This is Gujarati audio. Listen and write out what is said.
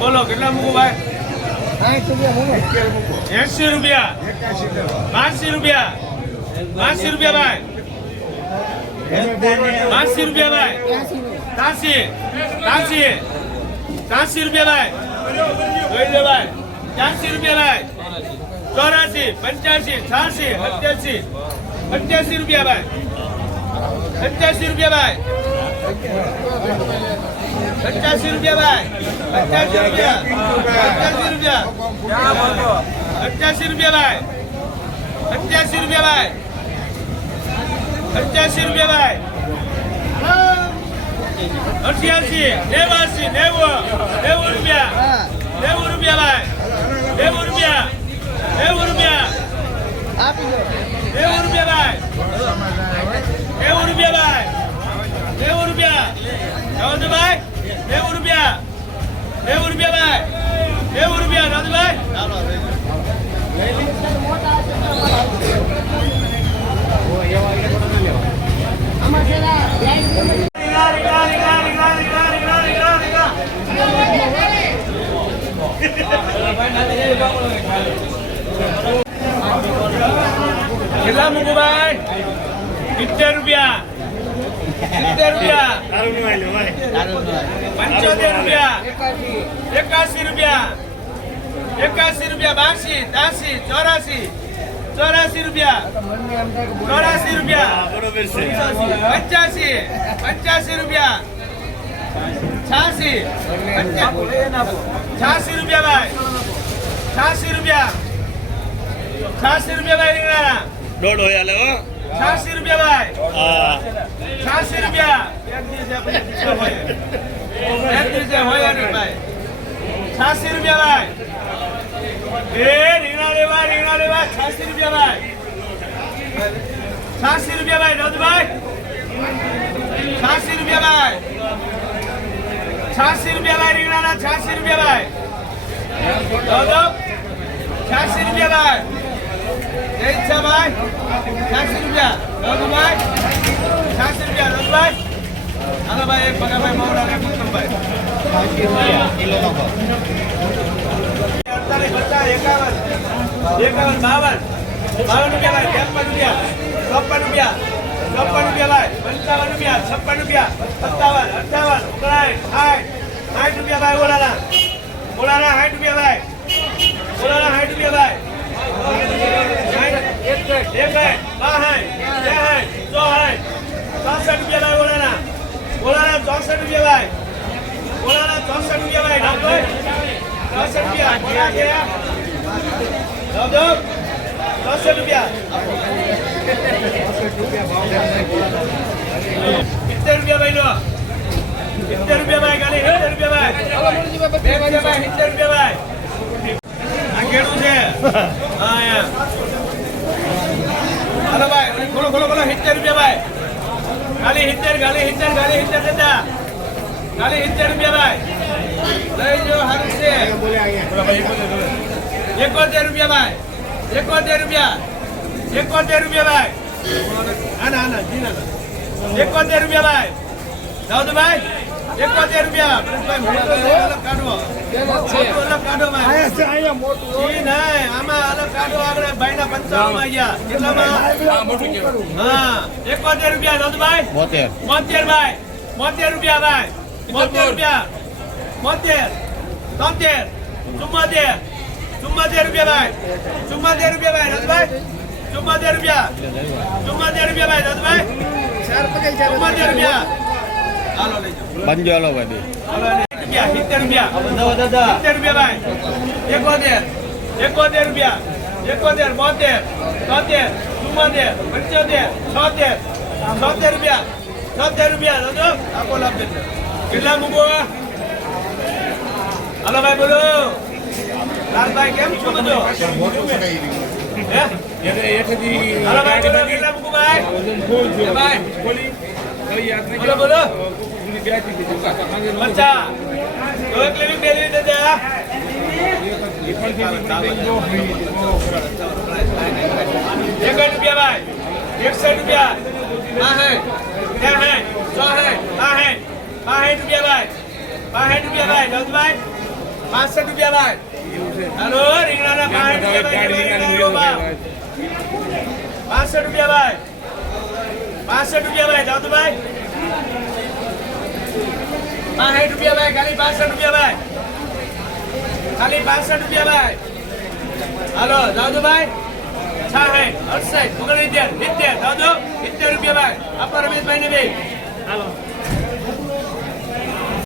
બોલો કેટલા મૂકું ભાઈ? 80 રૂપિયા. 85 રૂપિયા. 85 રૂપિયા ભાઈ. 85 રૂપિયા ભાઈ. 83 રૂપિયા ભાઈ. જોઈ લે ભાઈ. 83 રૂપિયા ભાઈ. 84 85 86 88 રૂપિયા ભાઈ. 87 રૂપિયા ભાઈ. 85 રૂપિયા ભાઈ. 88 રૂપિયા. 88 રૂપિયા ભાઈ. 88 રૂપિયા ભાઈ. 88 રૂપિયા ભાઈ. 88 89 90 રૂપિયા. 90 રૂપિયા ભાઈ. 90 રૂપિયા. 90 રૂપિયા. 90 રૂપિયા ભાઈ. 90 રૂપિયા ભાઈ. 90 રૂપિયા. રાવતભાઈ 90 રૂપિયા. 90 રૂપિયા ભાઈ. 90 રૂપિયા રાવતભાઈ. કેટલા મૂકું ભાઈ? 70 રૂપિયા. 70 રૂપિયા. 75 રૂપિયા. 81 રૂપિયા. 81 રૂપિયા. 82 83 84 રૂપિયા. 84 રૂપિયા. 85 રૂપિયા. 86 રૂપિયા ભાઈ. 86 રૂપિયા. 86 રૂપિયા ભાઈ રીંગણા. દોઢ હોય હાલે હો. 86 રૂપિયા ભાઈ. હા 86 રૂપિયા. એક દિવસે હોય નહીં ભાઈ. 86 રૂપિયા ભાઈ. રીંગણા લેવા 86 રૂપિયા ભાઈ. 86 રૂપિયા ભાઈ. રજભાઈ 86 રૂપિયા ભાઈ. 86 રૂપિયા ભાઈ. રીંગણાના 86 રૂપિયા ભાઈ. 86 રૂપિયા ભાઈ. જય ઈચ્છા ભાઈ. 86 રૂપિયા. રજભાઈ 86 રૂપિયા. રજભાઈ હાલો ભાઈ. એક ભગાભાઈ મવડા ને મુસ્તમભાઈ 48 51 52 રૂપિયા ભાઈ. 53 રૂપિયા. 54 રૂપિયા. 56 રૂપિયા ભાઈ. 55 રૂપિયા. 57 58 59 60 રૂપિયા ભાઈ. ઓલાના 60 રૂપિયા ભાઈ. 60 રૂપિયા ભાઈ. 64 રૂપિયા ભાઈ. ઓલાના 64 રૂપિયા ભાઈ. 64 રૂપિયા ભાઈ. 64 રૂપિયા. 64 રૂપિયા. 70 રૂપિયા ભાઈ નો. 70 રૂપિયા ભાઈ. ગાડી 70 રૂપિયા ભાઈ. 70 રૂપિયા ભાઈ. આ કેળું છે. હા યાર હાલો ભાઈ. ખોલો 70 રૂપિયા ભાઈ. ગાડી 70 દેતા. ગાડી 70 રૂપિયા ભાઈ. લઈ જો હારું છે. 71 રૂપિયા ભાઈ. 71 રૂપિયા. 71 રૂપિયા ભાઈ. આના 71 રૂપિયા ભાઈ. દાઉદભાઈ 71 રૂપિયા. અલગ કાઢવો. અલગ કાઢો ભાઈ. આમાં અલગ કાઢો. આપણે ભાઈના 55 માં ગયા. કેટલામાં? હા 71 રૂપિયા. દાઉદભાઈ 72 ભાઈ. 72 રૂપિયા ભાઈ. 72 રૂપિયા. 72 73 74 રૂપિયા ભાઈ. 74 રૂપિયા ભાઈ. દાઉદભાઈ 74 રૂપિયા. 74 રૂપિયા ભાઈ. દાઉદભાઈ 74 રૂપિયા. હાલો લઈ જાઓ. બંજો હાલો ભાઈ. 70 રૂપિયા. 70 રૂપિયા ભાઈ. 71 રૂપિયા. 71 72 73 74 75 76 રૂપિયા. 70 રૂપિયા. દાદો આપો લાભ દેજો. કેટલા મૂકો? હાલો ભાઈ બોલો. લાલભાઈ કેમ છો બધો? હાલો ભાઈ બોલો. કેટલા મૂકો ભાઈ? ભાઈ બોલો બોલો. 50 તો એક લેવી બે લેવી દેજા. 61 રૂપિયા ભાઈ. 61 રૂપિયા. હા હે ત્યાં હે 60 હા હે 62 રૂપિયા ભાઈ. 62 રૂપિયા ભાઈ. 10 ભાઈ 65 રૂપિયા ભાઈ હાલો રીંગણાના 65 રૂપિયા ભાઈ 65 રૂપિયા ભાઈ 65 રૂપિયા ભાઈ દાદુભાઈ 65 રૂપિયા ભાઈ ખાલી 65 રૂપિયા ભાઈ ખાલી 65 રૂપિયા ભાઈ હાલો દાદુભાઈ 66 68 69 70 દાદુ 70 રૂપિયા ભાઈ આપા રમેશભાઈ ને બે હાલો